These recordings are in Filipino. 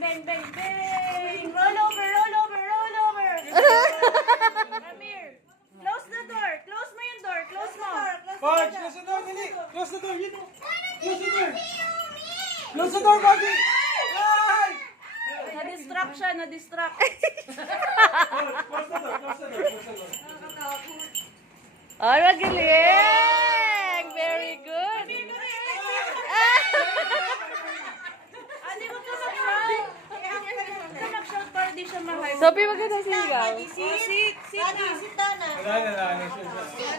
bang, bang, bang, bang. Roll over, roll over, roll over. Come here. Close the door. Close mo yung door. Close mo. Pog, close the door, dali. Close the door, yun. Close the door. Close the door, Pogi. Ay! Na-distract siya, na-distract. Close the door, close the door, close the door. Oh, magaling! Very good. Adi, wag ka mag-shout. Wag ka mag-shout para di siya ma-hype. Sophie, maganda sigaw. Sit, sit na. Wala na, siya.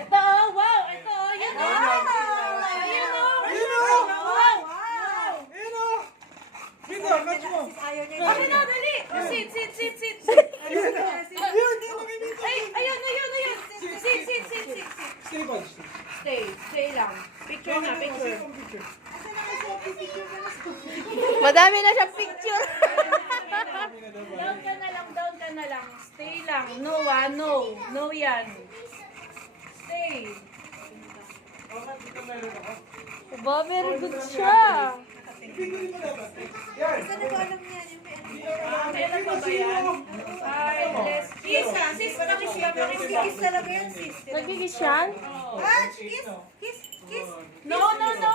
Ito, oh, wow. Ito, oh, yan, oh. Ayun, oh. Ayun, oh. Wow. Ayun, oh. Dito, catch mo. Okay na, dali. Oh, sit, sit, sit, sit. Ayun, dito, dito. Ay, ayun, ayun, ayun. Sit, sit, sit, sit. Stay, Pog. Stay lang. Picture na, picture. Madami na siyang picture. Down ka na lang, down ka na lang. Stay lang. No, no. No yan. Stay. Aba, very good siya. Kailan pa ba yan? Less. Kiss, sis, pakis ka, pakis ka. Kiss talaga yan, sis. Nagigis siya? No, no, no.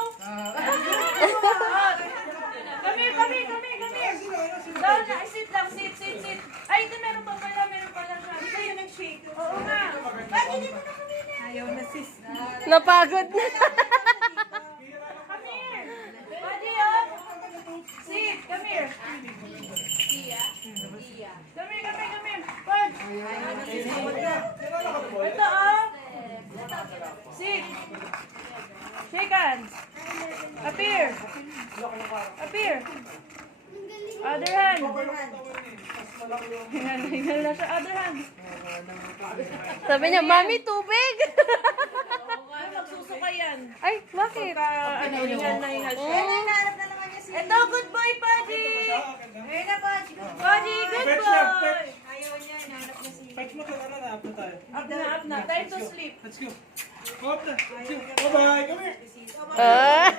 Come here, come here, come here, come here. Down na, sit lang, sit, sit, sit. Ay, ito meron pa pala siya. Hindi kayo nag-shake. Oo nga. Ba't hindi mo na kami na? Ayaw na, sis. Napagod na. Come here. Buddy, oh. Sit, come here. Come here, come here, come here. Bud. Ito, oh. Sit. Shake hands. Up here. Up here. Other hand. Hingal na siya. Other hand. Sabi niya, Mami, tubig. Magsusuka yan. Ay, bakit? Hingal na hingal siya. Ito, good boy, Buddy. Buddy, good Fetch boy. lang, fetch. Fetch mo to, ano na, up na tayo. Up na. Time to sleep. Let's go. Go up na. Let's go. Bye-bye. Come here. Ah.